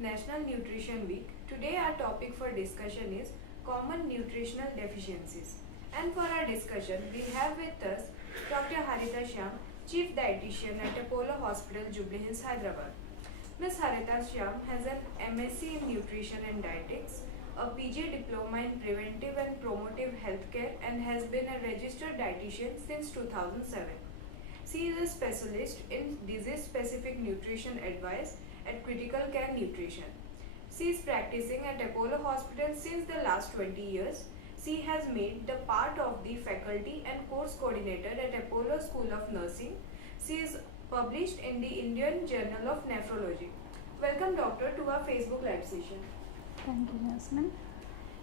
National Nutrition Week. Today our topic for discussion is common nutritional deficiencies. And for our discussion, we have with us Dr. Haritha Shyam, Chief Dietitian at Apollo Hospital, Jubilee Hills, Hyderabad. Ms. Haritha Shyam has an MSc in Nutrition and Dietetics, a PG Diploma in Preventive and Promotive Healthcare, and has been a registered dietitian since 2007. She is a specialist in disease-specific nutrition advice at Critical Care Nutrition. She is practicing at Apollo Hospital since the last 20 years. She has made the part of the faculty and course coordinator at Apollo School of Nursing. She is published in the Indian Journal of Nephrology. Welcome, doctor, to our Facebook live session. Thank you, Yasmin.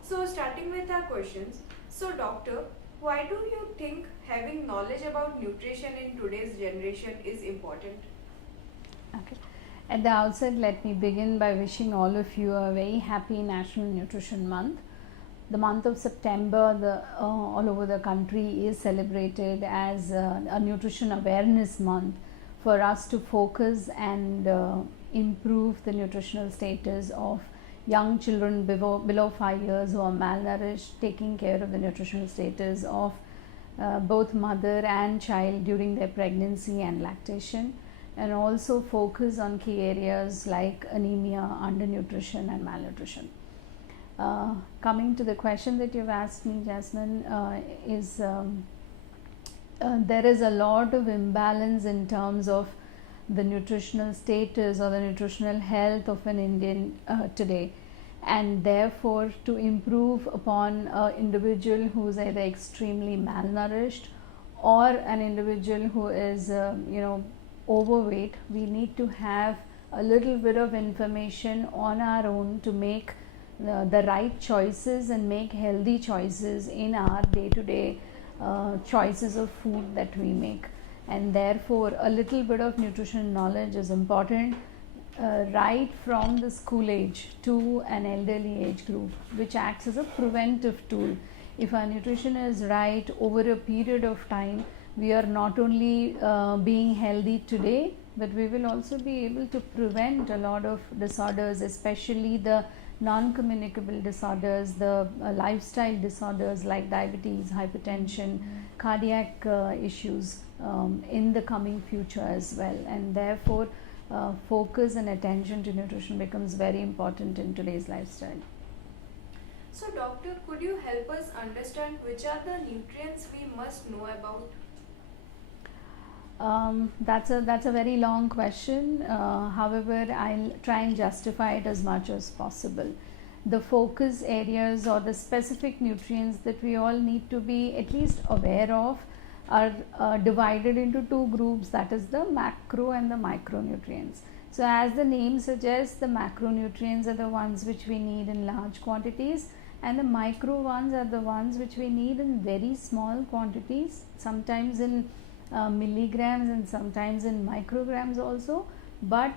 So, starting with our questions. So, doctor, why do you think having knowledge about nutrition in today's generation is important? Okay. At the outset, let me begin by wishing all of you a very happy National Nutrition Month. The month of September, all over the country is celebrated as a nutrition awareness month for us to focus and improve the nutritional status of young children below 5 years who are malnourished, taking care of the nutritional status of both mother and child during their pregnancy and lactation, and also focus on key areas like anemia, undernutrition and malnutrition. Coming to the question that you've asked me, Jasmine, there is a lot of imbalance in terms of the nutritional status or the nutritional health of an Indian today, and therefore to improve upon an individual who is either extremely malnourished or an individual who is overweight, we need to have a little bit of information on our own to make the right choices and make healthy choices in our day-to-day choices of food that we make. And therefore a little bit of nutrition knowledge is important right from the school age to an elderly age group, which acts as a preventive tool. If our nutrition is right over a period of time, we are not only being healthy today, but we will also be able to prevent a lot of disorders, especially the non-communicable disorders, the lifestyle disorders like diabetes, hypertension, cardiac issues in the coming future as well. And therefore focus and attention to nutrition becomes very important in today's lifestyle. So doctor, could you help us understand which are the nutrients we must know about? That's a very long question. However, I'll try and justify it as much as possible. The focus areas or the specific nutrients that we all need to be at least aware of are divided into two groups, that is the macro and the micronutrients. So as the name suggests, the macronutrients are the ones which we need in large quantities, and the micro ones are the ones which we need in very small quantities, sometimes in milligrams and sometimes in micrograms also, but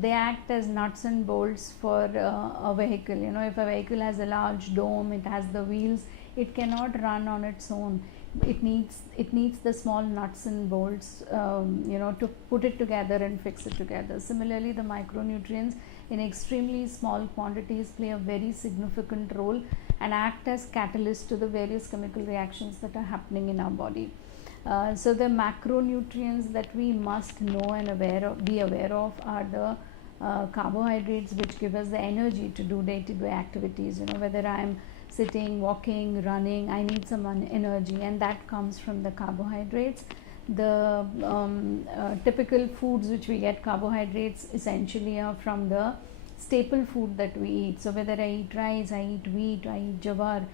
they act as nuts and bolts for a vehicle. If a vehicle has a large dome, it has the wheels, it cannot run on its own. It needs the small nuts and bolts to put it together and fix it together. Similarly, the micronutrients in extremely small quantities play a very significant role and act as catalyst to the various chemical reactions that are happening in our body. So the macronutrients that we must know and be aware of are the carbohydrates, which give us the energy to do day-to-day activities. Whether I'm sitting, walking, running, I need some energy, and that comes from the carbohydrates. The typical foods which we get carbohydrates essentially are from the staple food that we eat. So whether I eat rice, I eat wheat, I eat jawar,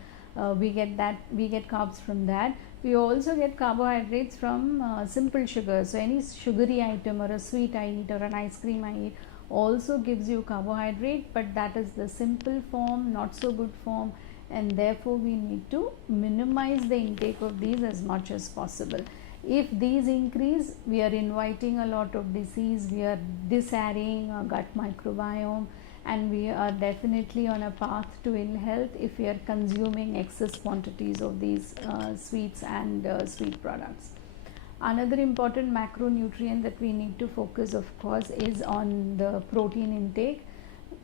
we get carbs from that. We also get carbohydrates from simple sugar. So any sugary item or a sweet I eat or an ice cream I eat also gives you carbohydrate, but that is the simple form, not so good form, and therefore we need to minimize the intake of these as much as possible. If these increase, we are inviting a lot of disease, we are disarraying our gut microbiome, and we are definitely on a path to ill health if we are consuming excess quantities of these sweets and sweet products. Another important macronutrient that we need to focus, of course, is on the protein intake.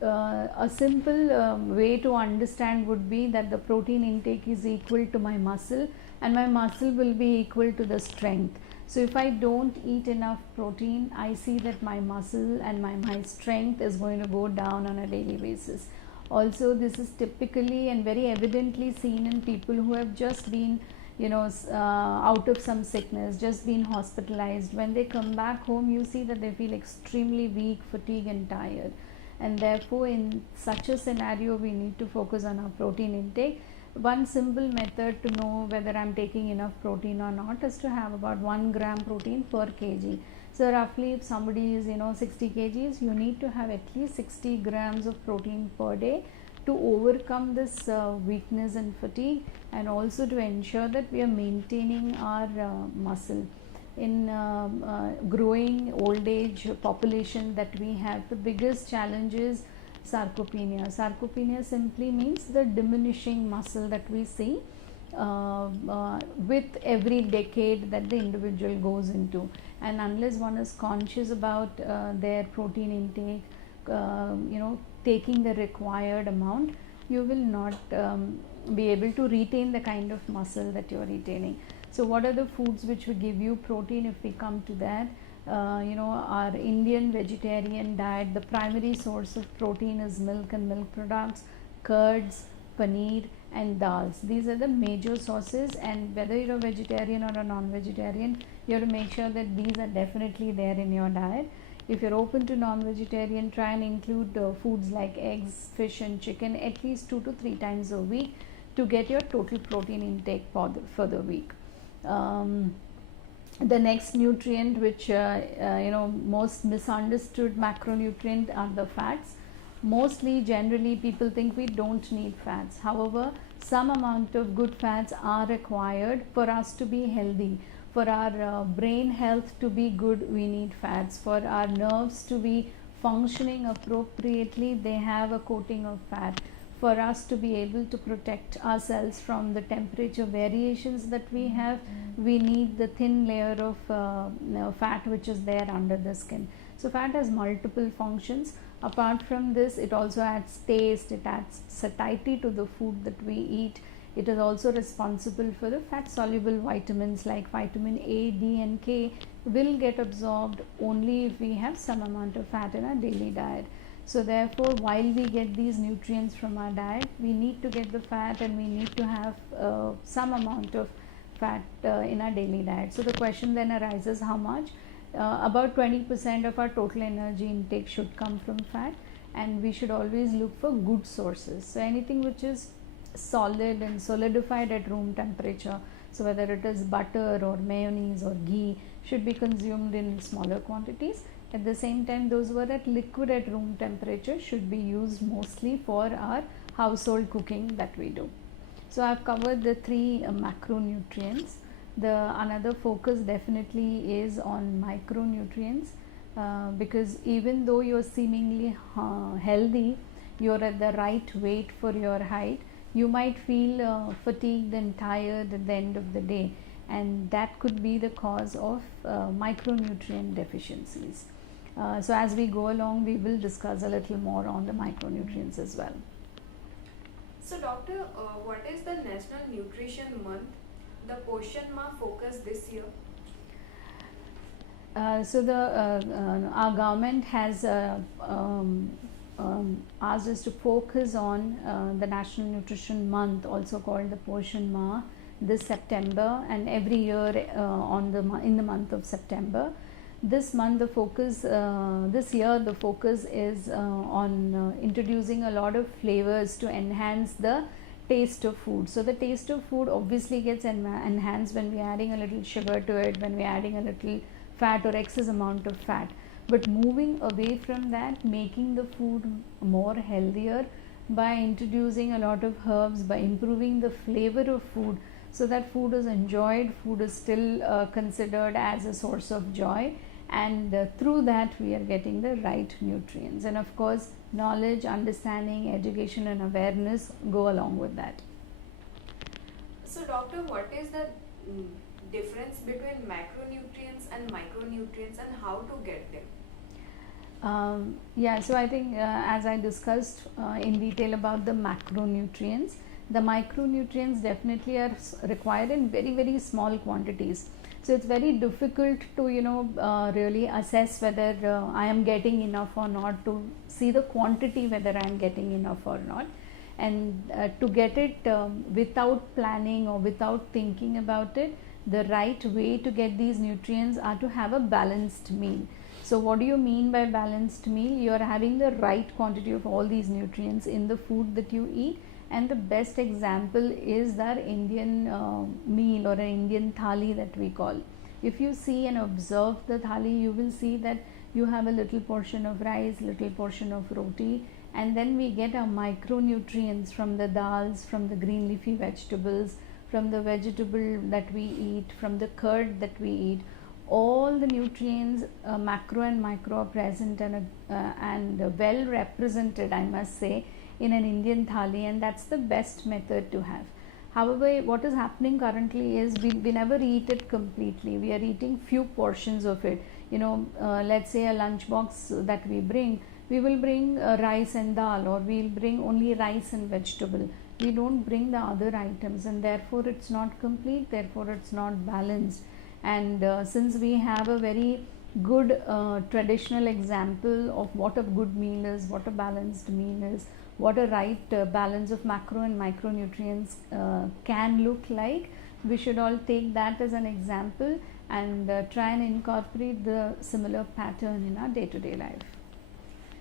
a simple way to understand would be that the protein intake is equal to my muscle, and my muscle will be equal to the strength. So if I don't eat enough protein, I see that my muscle and my strength is going to go down on a daily basis. Also, this is typically and very evidently seen in people who have just been, out of some sickness, just been hospitalized. When they come back home, you see that they feel extremely weak, fatigued and tired. And therefore, in such a scenario, we need to focus on our protein intake. One simple method to know whether I'm taking enough protein or not is to have about 1 gram protein per kg. So roughly, if somebody is 60 kgs, you need to have at least 60 grams of protein per day to overcome this weakness and fatigue, and also to ensure that we are maintaining our muscle. In growing old age population that we have, the biggest challenge is sarcopenia. Sarcopenia simply means the diminishing muscle that we see with every decade that the individual goes into. And unless one is conscious about their protein intake, taking the required amount, you will not be able to retain the kind of muscle that you are retaining. So what are the foods which will give you protein? If we come to that, our Indian vegetarian diet, the primary source of protein is milk and milk products, curds, paneer and dals. These are the major sources, and whether you're a vegetarian or a non-vegetarian, you have to make sure that these are definitely there in your diet. If you're open to non-vegetarian, try and include foods like eggs, fish and chicken at least 2 to 3 times a week to get your total protein intake for the week. The next nutrient which most misunderstood macronutrient are the fats. Mostly, generally, people think we don't need fats. However, some amount of good fats are required for us to be healthy. For our brain health to be good, we need fats. For our nerves to be functioning appropriately, they have a coating of fat. For us to be able to protect ourselves from the temperature variations that we have, we need the thin layer of fat which is there under the skin. So fat has multiple functions. Apart from this, it also adds taste, it adds satiety to the food that we eat. It is also responsible for the fat soluble vitamins like vitamin A, D and K will get absorbed only if we have some amount of fat in our daily diet. So therefore, while we get these nutrients from our diet, we need to get the fat, and we need to have some amount of fat in our daily diet. So the question then arises, how much? About 20% of our total energy intake should come from fat, and we should always look for good sources. So anything which is solid and solidified at room temperature, so whether it is butter or mayonnaise or ghee, should be consumed in smaller quantities. At the same time, those who are at liquid at room temperature should be used mostly for our household cooking that we do. So I've covered the 3 macronutrients. Another focus definitely is on micronutrients, because even though you're seemingly healthy, you're at the right weight for your height, you might feel fatigued and tired at the end of the day, and that could be the cause of micronutrient deficiencies. So as we go along, we will discuss a little more on the micronutrients as well. So doctor, what is the National Nutrition Month, the Poshan Ma focus this year? Our government has asked us to focus on the National Nutrition Month, also called the Poshan Ma, this September, and every year in the month of September. This month this year the focus is on introducing a lot of flavors to enhance the taste of food. So the taste of food obviously gets enhanced when we are adding a little sugar to it, when we are adding a little fat or excess amount of fat. But moving away from that, making the food more healthier by introducing a lot of herbs, by improving the flavor of food, so that food is enjoyed, food is still considered as a source of joy, and through that we are getting the right nutrients. And of course, knowledge, understanding, education and awareness go along with that. So doctor, what is the difference between macronutrients and micronutrients, and how to get them? Yeah, so I think as I discussed in detail about the macronutrients, the micronutrients definitely are required in very, very small quantities. So it's very difficult to, really assess whether I am getting enough or not, to see the quantity whether I am getting enough or not. And to get it without planning or without thinking about it, the right way to get these nutrients are to have a balanced meal. So what do you mean by balanced meal? You are having the right quantity of all these nutrients in the food that you eat. And the best example is that Indian meal or an Indian thali that we call. If you see and observe the thali, you will see that you have a little portion of rice, little portion of roti, and then we get our micronutrients from the dals, from the green leafy vegetables, from the vegetable that we eat, from the curd that we eat. All the nutrients, macro and micro, are present and well represented, I must say, in an Indian thali, and that's the best method to have. However, what is happening currently is we never eat it completely. We are eating few portions of it. Let's say a lunch box that we will bring rice and dal, or we'll bring only rice and vegetable. We don't bring the other items, and therefore it's not complete, therefore it's not balanced. And since we have a very good traditional example of what a good meal is, what a balanced meal is, what a right balance of macro and micronutrients can look like, we should all take that as an example and try and incorporate the similar pattern in our day-to-day life.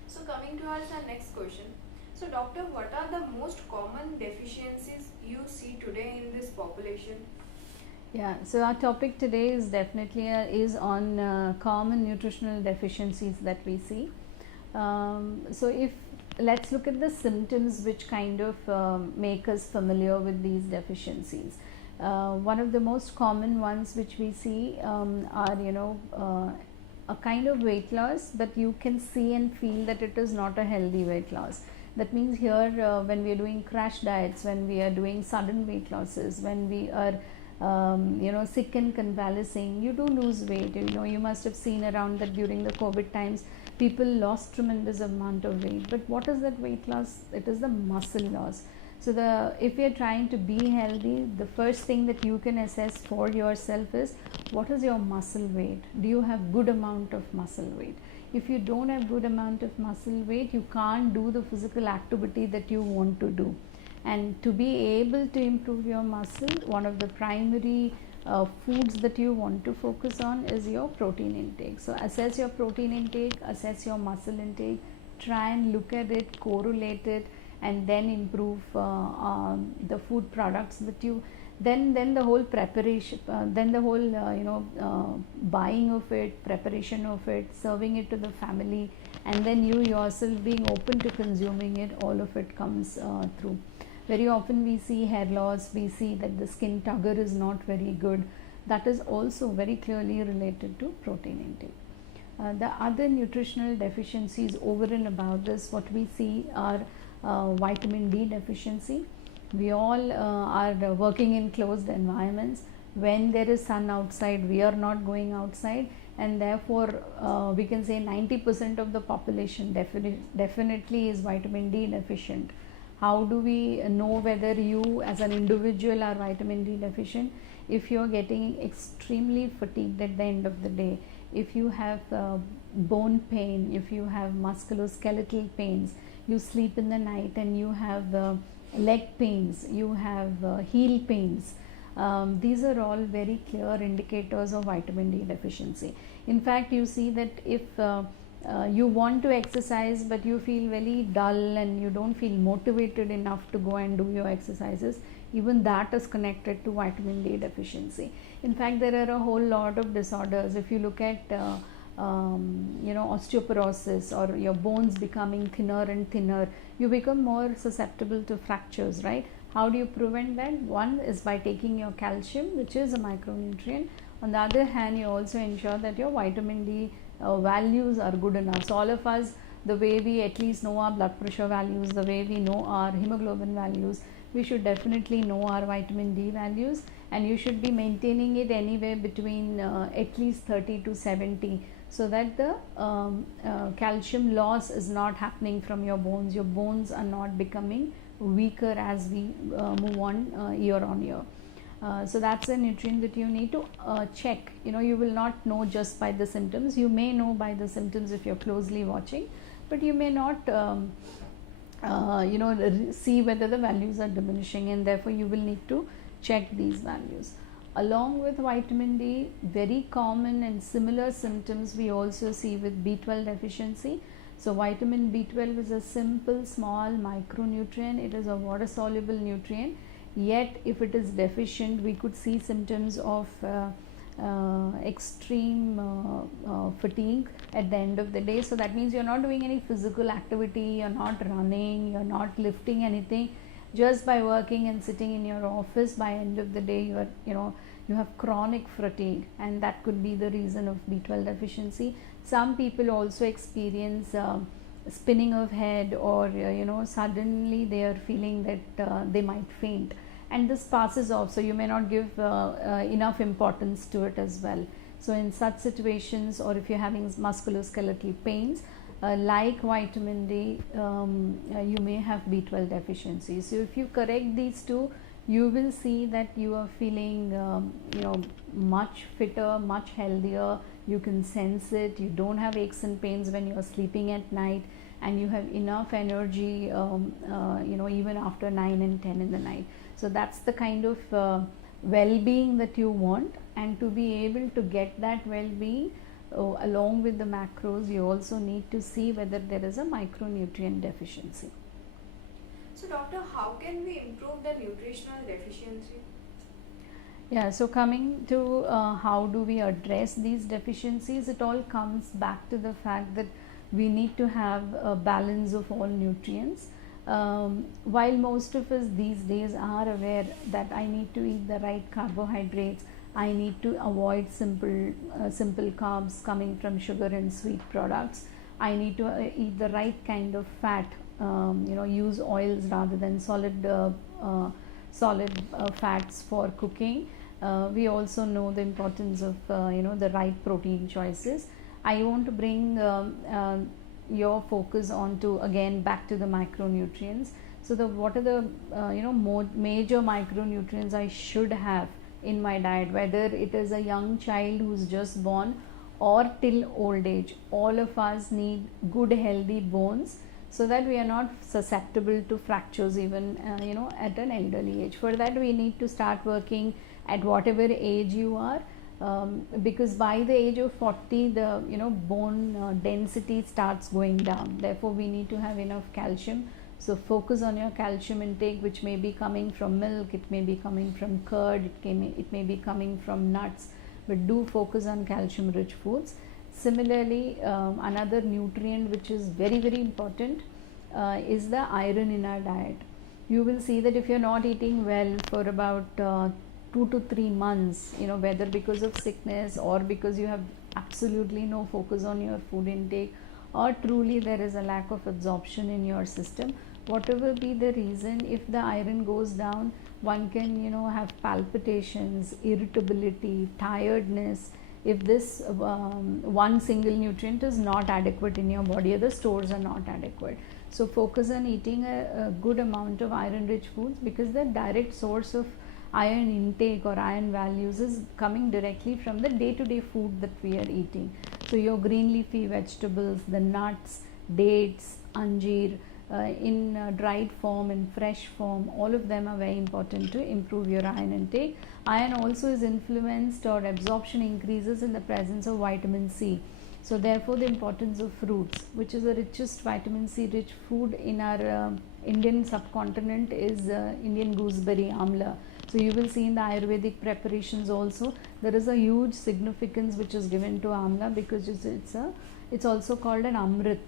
So coming to our next question. So doctor, what are the most common deficiencies you see today in this population? Yeah, so our topic today is definitely is on common nutritional deficiencies that we see. So if let's look at the symptoms which kind of make us familiar with these deficiencies. One of the most common ones which we see are a kind of weight loss, but you can see and feel that it is not a healthy weight loss. That means here when we are doing crash diets, when we are doing sudden weight losses, when we are sick and convalescing, you do lose weight. You must have seen around that during the COVID times, people lost tremendous amount of weight. But what is that weight loss? It is the muscle loss. So if you're trying to be healthy, the first thing that you can assess for yourself is, what is your muscle weight? Do you have good amount of muscle weight? If you don't have good amount of muscle weight, you can't do the physical activity that you want to do. And to be able to improve your muscle, one of the primary foods that you want to focus on is your protein intake. So assess your protein intake, assess your muscle intake, try and look at it, correlate it, and then improve the food products that you, then the whole preparation, then the whole buying of it, preparation of it, serving it to the family, and then you yourself being open to consuming it, all of it comes through. Very often we see hair loss, we see that the skin tugger is not very good. That is also very clearly related to protein intake. The other nutritional deficiencies over and above this, what we see are vitamin D deficiency. We all are working in closed environments. When there is sun outside, we are not going outside, and therefore we can say 90% of the population definitely is vitamin D deficient. How do we know whether you as an individual are vitamin D deficient? If you are getting extremely fatigued at the end of the day, if you have bone pain, if you have musculoskeletal pains, you sleep in the night and you have leg pains, you have heel pains, these are all very clear indicators of vitamin D deficiency. In fact, you see that if you want to exercise but you feel very dull and you don't feel motivated enough to go and do your exercises, even that is connected to vitamin D deficiency. In fact, there are a whole lot of disorders. If you look at osteoporosis, or your bones becoming thinner and thinner, you become more susceptible to fractures, right? How do you prevent that? One is by taking your calcium, which is a micronutrient. On the other hand, you also ensure that your vitamin D values are good enough. So all of us, the way we at least know our blood pressure values, the way we know our hemoglobin values, we should definitely know our vitamin D values, and you should be maintaining it anywhere between at least 30 to 70, so that the calcium loss is not happening from your bones. Your bones are not becoming weaker as we move on year on year. So that's a nutrient that you need to check. You will not know just by the symptoms. You may know by the symptoms if you're closely watching, but you may not see whether the values are diminishing, and therefore you will need to check these values. Along with vitamin D, very common and similar symptoms we also see with B12 deficiency. So vitamin B12 is a simple small micronutrient. It is a water soluble nutrient, yet if it is deficient we could see symptoms of extreme fatigue at the end of the day. So that means you're not doing any physical activity, you're not running, you're not lifting anything. Just by working and sitting in your office, by end of the day you have chronic fatigue, and that could be the reason of B12 deficiency. Some people also experience spinning of head, or suddenly they are feeling that they might faint, and this passes off, so you may not give enough importance to it as well. So in such situations, or if you're having musculoskeletal pains, like vitamin D, you may have B12 deficiency. So if you correct these two, you will see that you are feeling much fitter, much healthier. You can sense it. You don't have aches and pains when you are sleeping at night, and you have enough energy even after 9 and 10 in the night. So that's the kind of well-being that you want, and to be able to get that well-being along with the macros, you also need to see whether there is a micronutrient deficiency. So doctor, how can we improve the nutritional deficiency? Yeah, so coming to how do we address these deficiencies, it all comes back to the fact that we need to have a balance of all nutrients. While most of us these days are aware that I need to eat the right carbohydrates, I need to avoid simple carbs coming from sugar and sweet products, I need to eat the right kind of fat, use oils rather than solid fats for cooking. We also know the importance of the right protein choices. I want to bring your focus on to, again, back to the micronutrients. So what are the major micronutrients I should have in my diet, whether it is a young child who's just born or till old age. All of us need good healthy bones, so that we are not susceptible to fractures even at an elderly age. For that we need to start working at whatever age you are, because by the age of 40 the bone density starts going down. Therefore we need to have enough calcium. So focus on your calcium intake, which may be coming from milk, it may be coming from curd, it may be coming from nuts, but do focus on calcium rich foods. Similarly, another nutrient which is very very important is the iron in our diet. You will see that if you're not eating well for about 2 to 3 months, whether because of sickness or because you have absolutely no focus on your food intake, or truly there is a lack of absorption in your system, whatever be the reason, if the iron goes down, one can have palpitations, irritability, tiredness, if this one single nutrient is not adequate in your body, or the stores are not adequate. So focus on eating a good amount of iron rich foods, because the direct source of iron intake or iron values is coming directly from the day-to-day food that we are eating. So your green leafy vegetables, the nuts, dates, anjeer, in dried form, in fresh form, all of them are very important to improve your iron intake. Iron also is influenced, or absorption increases in the presence of vitamin C. So therefore the importance of fruits, which is the richest vitamin C rich food in our Indian subcontinent, is Indian gooseberry amla. So you will see in the Ayurvedic preparations also there is a huge significance which is given to amla, because it's also called an amrit.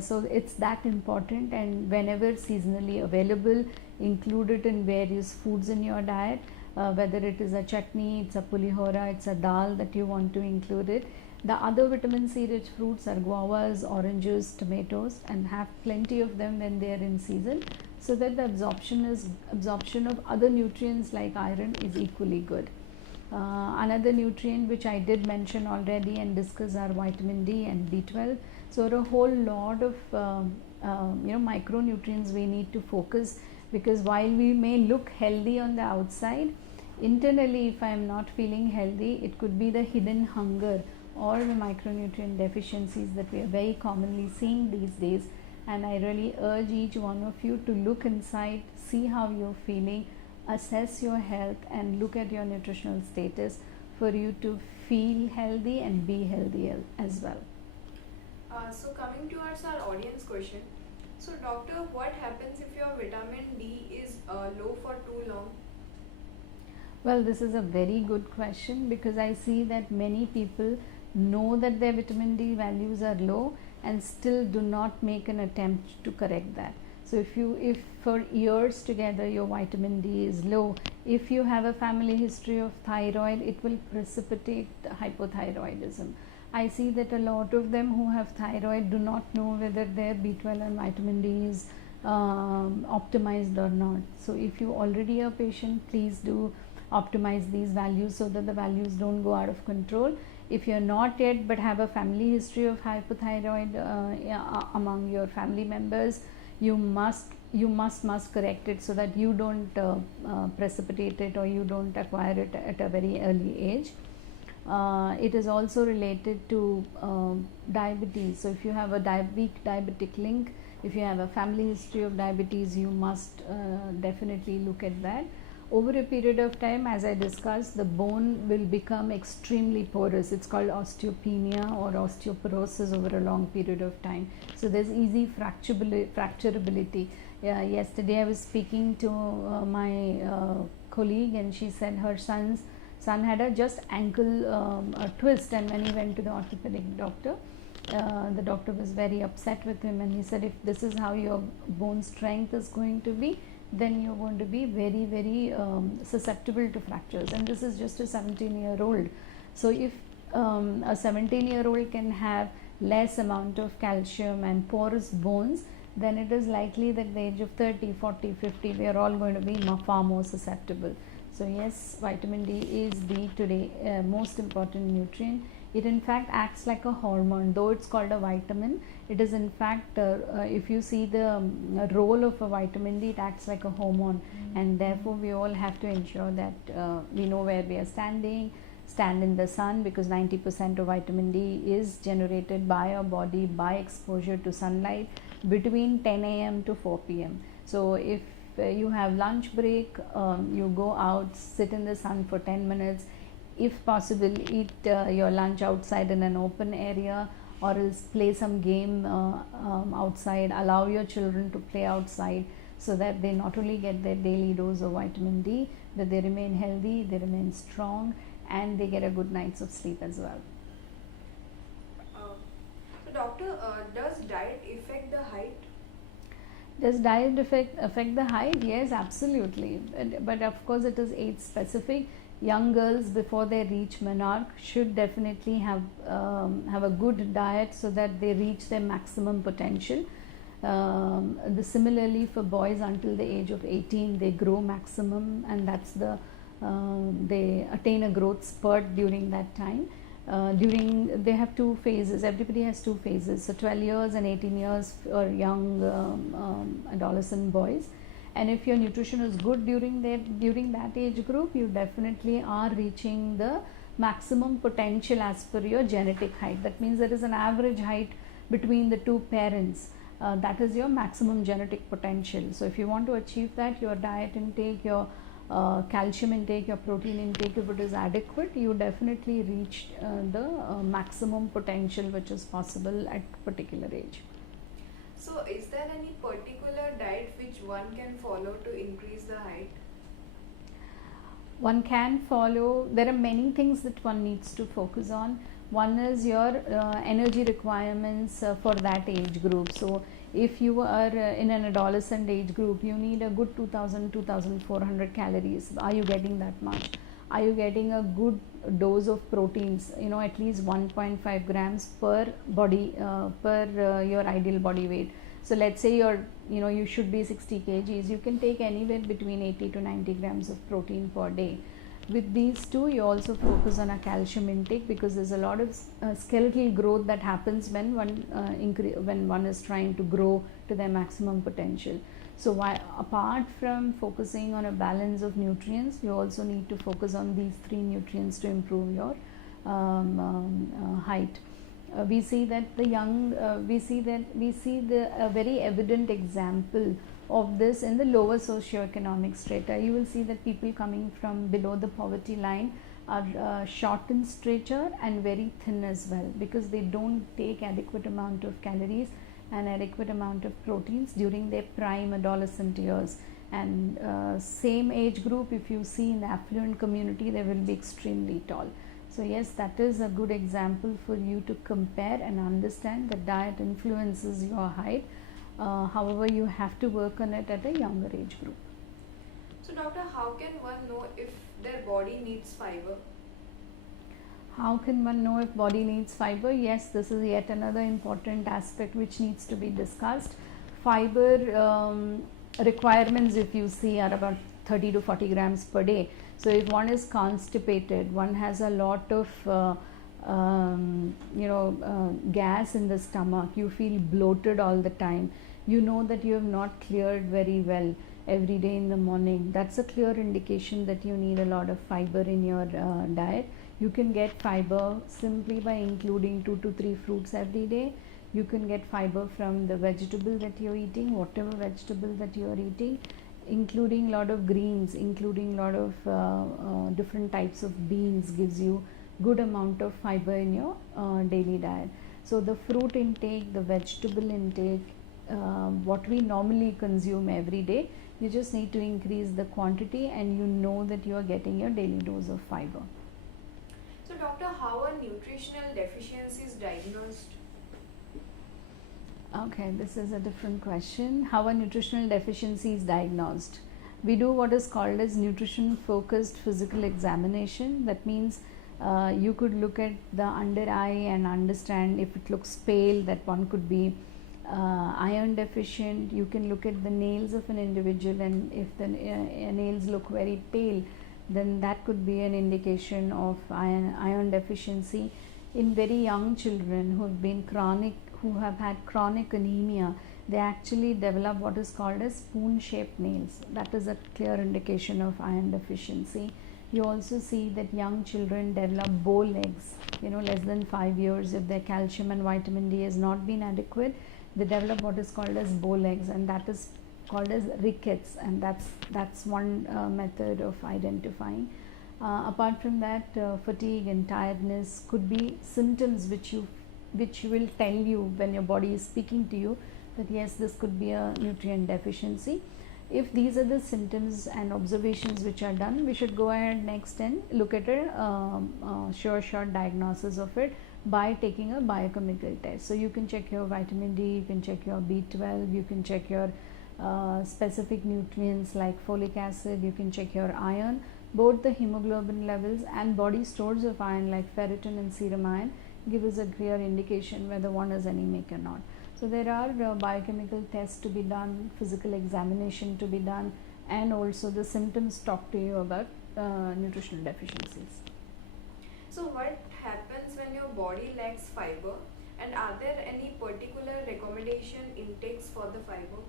So it's that important, and whenever seasonally available, include it in various foods in your diet, whether it is a chutney, it's a pulihora, it's a dal that you want to include it. The other vitamin C rich fruits are guavas, oranges, tomatoes, and have plenty of them when they are in season, so that the absorption of other nutrients like iron is equally good. Another nutrient which I did mention already and discuss are vitamin D and B12. So a whole lot of micronutrients we need to focus, because while we may look healthy on the outside, internally if I am not feeling healthy, it could be the hidden hunger or the micronutrient deficiencies that we are very commonly seeing these days. And I really urge each one of you to look inside, see how you're feeling, assess your health and look at your nutritional status for you to feel healthy and be healthy as well. So coming towards our audience question, so doctor, what happens if your vitamin D is low for too long? Well, this is a very good question, because I see that many people know that their vitamin D values are low and still do not make an attempt to correct that. So if for years together your vitamin D is low, if you have a family history of thyroid, it will precipitate hypothyroidism. I see that a lot of them who have thyroid do not know whether their B12 and vitamin D is optimized or not. So if you already are a patient, please do optimize these values so that the values don't go out of control. If you're not yet but have a family history of hypothyroid among your family members, you must correct it so that you don't precipitate it or you don't acquire it at a very early age. It is also related to diabetes. So if you have a weak diabetic link, if you have a family history of diabetes, you must definitely look at that. Over a period of time, as I discussed, the bone will become extremely porous. It's called osteopenia or osteoporosis over a long period of time. So there's easy fracturability. Yesterday I was speaking to my colleague, and she said her son had a just ankle a twist, and when he went to the orthopedic doctor, the doctor was very upset with him, and he said, if this is how your bone strength is going to be, then you're going to be very, very susceptible to fractures. And this is just a 17-year-old. So if a 17-year-old can have less amount of calcium and porous bones, then it is likely that at the age of 30, 40, 50, we are all going to be far more susceptible. So yes, vitamin D is the today most important nutrient. It in fact acts like a hormone. Though it's called a vitamin, it is in fact, if you see the role of a vitamin D, it acts like a hormone. And therefore we all have to ensure that we know where we are standing, stand in the sun, because 90% of vitamin D is generated by our body by exposure to sunlight between 10 a.m. to 4 p.m. So if you have lunch break, you go out, sit in the sun for 10 minutes. If possible, eat your lunch outside in an open area, or else play some game outside. Allow your children to play outside so that they not only get their daily dose of vitamin D, but they remain healthy, they remain strong, and they get a good night's of sleep as well. So doctor, does diet affect the height? Does diet affect the height? Yes, absolutely. But of course it is age specific. Young girls before they reach menarche should definitely have a good diet so that they reach their maximum potential. Similarly for boys, until the age of 18 they grow maximum, and that's they attain a growth spurt during that time. They have two phases. Everybody has two phases. So 12 years and 18 years for young adolescent boys. And if your nutrition is good during that age group, you definitely are reaching the maximum potential as per your genetic height. That means there is an average height between the two parents. That is your maximum genetic potential. So if you want to achieve that, your diet intake, your calcium intake, your protein intake, if it is adequate, you definitely reach the maximum potential which is possible at particular age. So is there any particular diet which one can follow to increase the height? One can follow. There are many things that one needs to focus on. One is your energy requirements for that age group. So if you are in an adolescent age group, you need a good 2400 calories. Are you getting that much? Are you getting a good dose of proteins, at least 1.5 grams per body, your ideal body weight? So let's say you should be 60 kgs. You can take anywhere between 80 to 90 grams of protein per day. with these two, you also focus on a calcium intake, because there's a lot of skeletal growth that happens when one is trying to grow to their maximum potential. So apart from focusing on a balance of nutrients, you also need to focus on these three nutrients to improve your height. We see that a very evident example of this in the lower socioeconomic strata. You will see that people coming from below the poverty line are short in stature and very thin as well, because they don't take adequate amount of calories and adequate amount of proteins during their prime adolescent years. And same age group, if you see in the affluent community, they will be extremely tall. So yes, that is a good example for you to compare and understand that diet influences your height. However, you have to work on it at a younger age group. So doctor, how can one know if their body needs fiber? How can one know if body needs fiber? Yes, this is yet another important aspect which needs to be discussed. Fiber requirements, if you see, are about 30 to 40 grams per day. So if one is constipated, one has a lot of gas in the stomach, you feel bloated all the time, you know that you have not cleared very well every day in the morning, that's a clear indication that you need a lot of fiber in your diet. You can get fiber simply by including 2 to 3 fruits every day. You can get fiber from the vegetable that you're eating, whatever vegetable that you're eating, including a lot of greens, including a lot of different types of beans gives you good amount of fiber in your daily diet. So the fruit intake, the vegetable intake, what we normally consume every day, you just need to increase the quantity and you know that you are getting your daily dose of fiber. So doctor, how are nutritional deficiencies diagnosed? Okay, this is a different question. How are nutritional deficiencies diagnosed? We do what is called as nutrition focused physical examination. That means you could look at the under eye and understand if it looks pale, that one could be iron deficient. You can look at the nails of an individual, and if the nails look very pale, then that could be an indication of iron deficiency. In very young children who have had chronic anemia, they actually develop what is called as spoon-shaped nails. That is a clear indication of iron deficiency. You also see that young children develop bow legs, less than 5 years. If their calcium and vitamin D has not been adequate, they develop what is called as bow legs, and that is called as rickets, and that's one method of identifying. Apart from that, fatigue and tiredness could be symptoms which will tell you when your body is speaking to you that yes, this could be a nutrient deficiency. If these are the symptoms and observations which are done, we should go ahead next and look at a sure-shot diagnosis of it by taking a biochemical test. So you can check your vitamin D, you can check your B12, you can check your specific nutrients like folic acid, you can check your iron, both the hemoglobin levels and body stores of iron like ferritin and serum iron give us a clear indication whether one is anemic or not. So there are biochemical tests to be done, physical examination to be done, and also the symptoms talk to you about nutritional deficiencies. So what happens when your body lacks fiber, and are there any particular recommendation intakes for the fiber?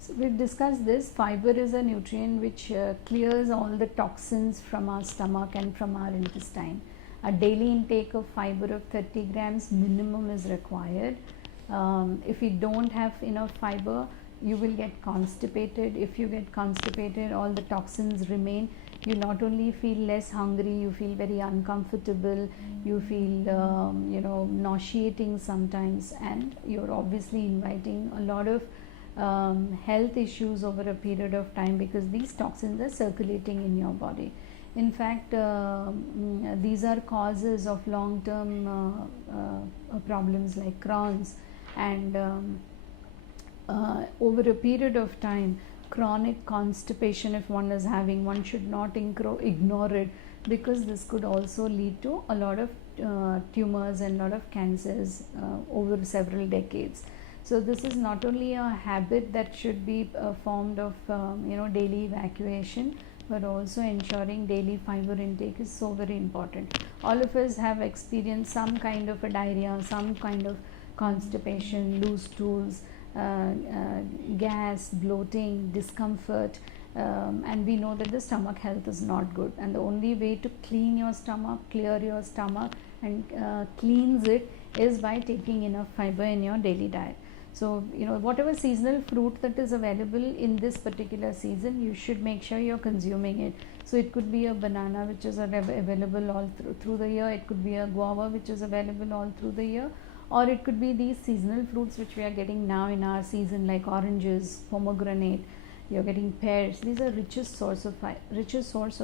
So we've discussed this. Fiber is a nutrient which clears all the toxins from our stomach and from our intestine. A daily intake of fiber of 30 grams minimum is required. If you don't have enough fiber, you will get constipated. If you get constipated, all the toxins remain. You not only feel less hungry, you feel very uncomfortable, you feel nauseating sometimes, and you're obviously inviting a lot of health issues over a period of time because these toxins are circulating in your body. In fact, these are causes of long-term problems like Crohn's, and over a period of time, chronic constipation, if one is having, one should not ignore it, because this could also lead to a lot of tumors and a lot of cancers over several decades. So this is not only a habit that should be formed of daily evacuation, but also ensuring daily fiber intake is so very important. All of us have experienced some kind of a diarrhea, some kind of constipation, loose stools, gas, bloating, discomfort, and we know that the stomach health is not good, and the only way to clean your stomach, clear your stomach and cleanse it is by taking enough fiber in your daily diet. So, whatever seasonal fruit that is available in this particular season, you should make sure you're consuming it. So, it could be a banana which is available all through the year, it could be a guava which is available all through the year, or it could be these seasonal fruits which we are getting now in our season, like oranges, pomegranate, you're getting pears. These are richest source of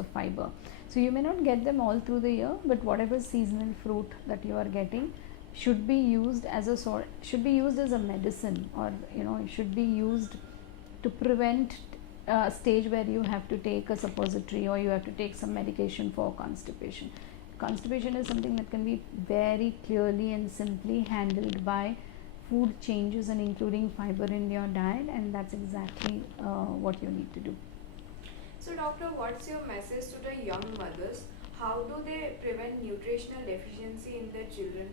fiber. So, you may not get them all through the year, but whatever seasonal fruit that you are getting should be used as a medicine, or it should be used to prevent a stage where you have to take a suppository or you have to take some medication for constipation. Constipation is something that can be very clearly and simply handled by food changes and including fiber in your diet, and that's exactly what you need to do. So doctor, what's your message to the young mothers? How do they prevent nutritional deficiency in their children?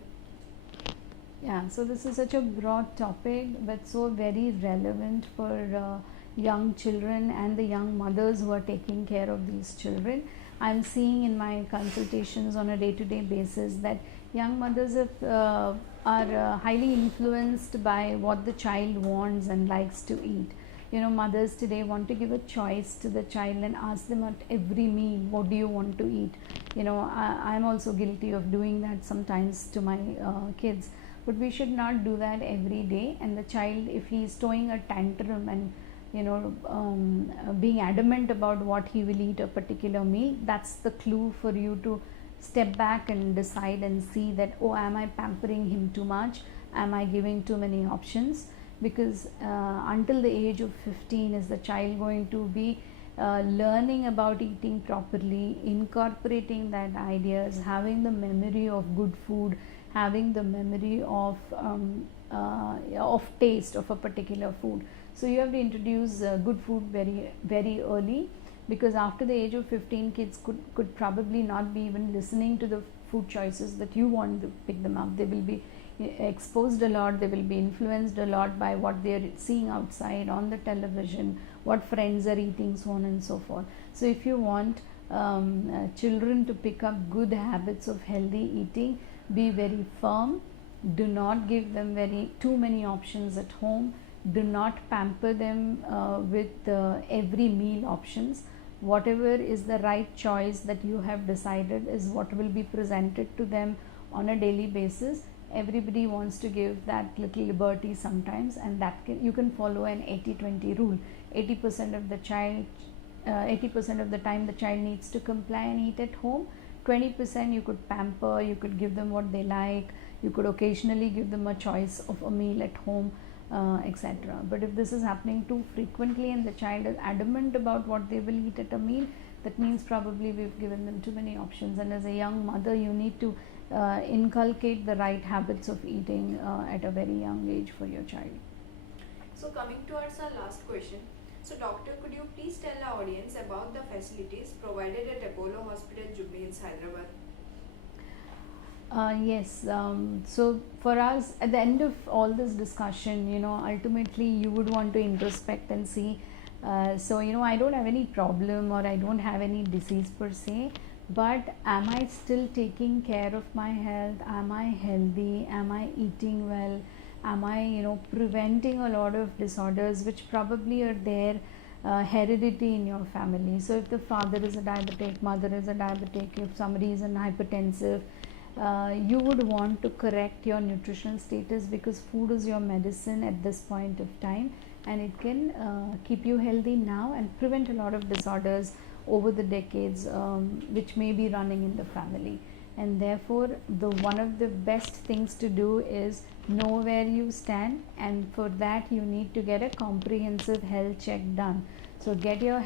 Yeah, so this is such a broad topic, but so very relevant for young children and the young mothers who are taking care of these children. I'm seeing in my consultations on a day-to-day basis that young mothers are highly influenced by what the child wants and likes to eat. Mothers today want to give a choice to the child and ask them at every meal, what do you want to eat? I'm also guilty of doing that sometimes to my kids. But we should not do that every day. And the child, if he is throwing a tantrum and being adamant about what he will eat a particular meal, that's the clue for you to step back and decide and see that, oh, am I pampering him too much? Am I giving too many options? Because until the age of 15 is the child going to be learning about eating properly, incorporating that ideas, having the memory of good food, having the memory of taste of a particular food. So you have to introduce good food very, very early, because after the age of 15, kids could probably not be even listening to the food choices that you want to pick them up. They will be exposed a lot, they will be influenced a lot by what they are seeing outside on the television, what friends are eating, so on and so forth. So if you want children to pick up good habits of healthy eating, be very firm. Do not give them too many options at home. Do not pamper them with every meal options. Whatever is the right choice that you have decided is what will be presented to them on a daily basis. Everybody wants to give that little liberty sometimes, and that you can follow an 80-20 rule. 80% of the time the child needs to comply and eat at home. 20% you could pamper, you could give them what they like, you could occasionally give them a choice of a meal at home, etc. But if this is happening too frequently and the child is adamant about what they will eat at a meal, that means probably we've given them too many options. And as a young mother, you need to inculcate the right habits of eating at a very young age for your child. So coming towards our last question. So doctor, could you please tell our audience about the facilities provided at Apollo Hospital, Jubilee Hills, Hyderabad? Yes, so for us, at the end of all this discussion, ultimately you would want to introspect and see, I don't have any problem or I don't have any disease per se, but am I still taking care of my health? Am I healthy? Am I eating well? Am I, preventing a lot of disorders which probably are there, heredity in your family? So if the father is a diabetic, mother is a diabetic, if somebody is an hypertensive, you would want to correct your nutritional status, because food is your medicine at this point of time, and it can keep you healthy now and prevent a lot of disorders over the decades which may be running in the family. And therefore one of the best things to do is know where you stand, and for that you need to get a comprehensive health check done. So get your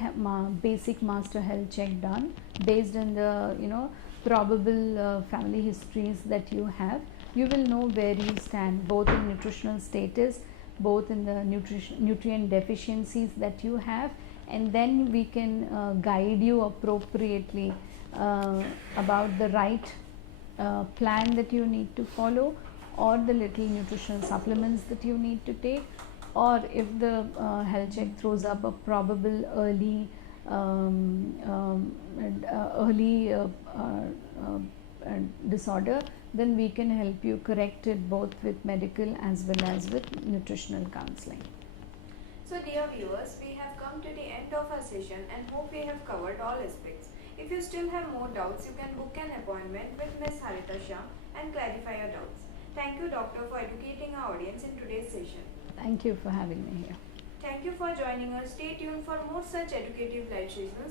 basic master health check done based on the probable family histories that you have. You will know where you stand, both in nutritional status, both in the nutrient deficiencies that you have, and then we can guide you appropriately about the right plan that you need to follow, or the little nutritional supplements that you need to take, or if the health check throws up a probable early disorder, then we can help you correct it both with medical as well as with nutritional counseling. So dear viewers, we have come to the end of our session and hope we have covered all aspects. If you still have more doubts, you can book an appointment with Ms. Haritha Shyam and clarify your doubts. Thank you, doctor, for educating our audience in today's session. Thank you for having me here. Thank you for joining us. Stay tuned for more such educative live sessions